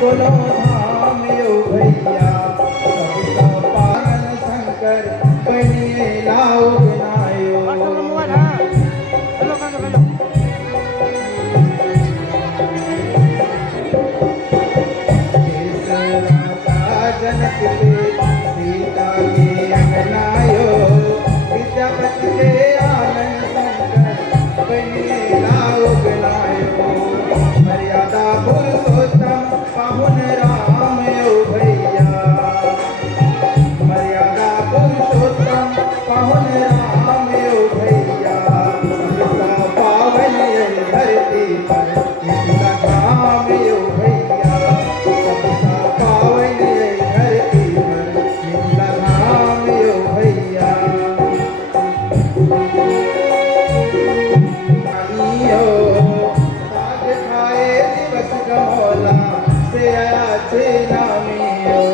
कोनो धाम यो भैया सबका पालन शंकर बनिए लाओ बनायो जनक के सीता के अंगनायो विद्यापति के आनंद शंकर बनिए लाओ बनायो मर्यादा पुरुषोत्तम पाहुन राम यो भैया मर्यादा पुरुषोत्तम पाहुन राम यो भैया सबका पावन यही धरती पर मिथिला धाम यो भैया सबका पावन यही धरती पर मिथिला धाम यो भैया साग खाए दिवस गमोला से अच्छे नामियो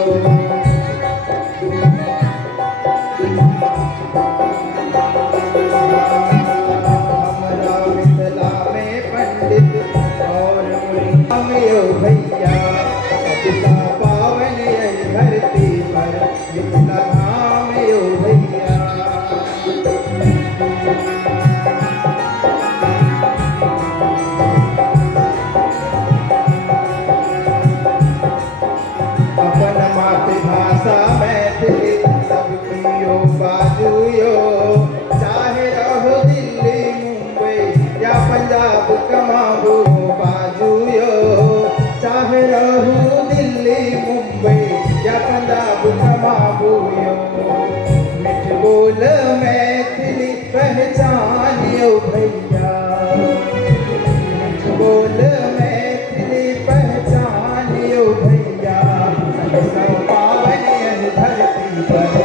हमारा मिथिला में पंडित और मुनि यो भैया सबका पावन यही धरती पर मिथिला धाम यो भैया अपन मातृभाषा मैथिली सबकी यो बाजुयो चाहे रहो दिल्ली मुंबई या पंजाब कमाबो बाजुयो चाहे रहो दिल्ली मुंबई या पंजाब कमाबो मिठ बोल मैथिली पहचानियो भैया मिठ बोल मैथिली पहचानियो भैया सब पावन यह धरती पर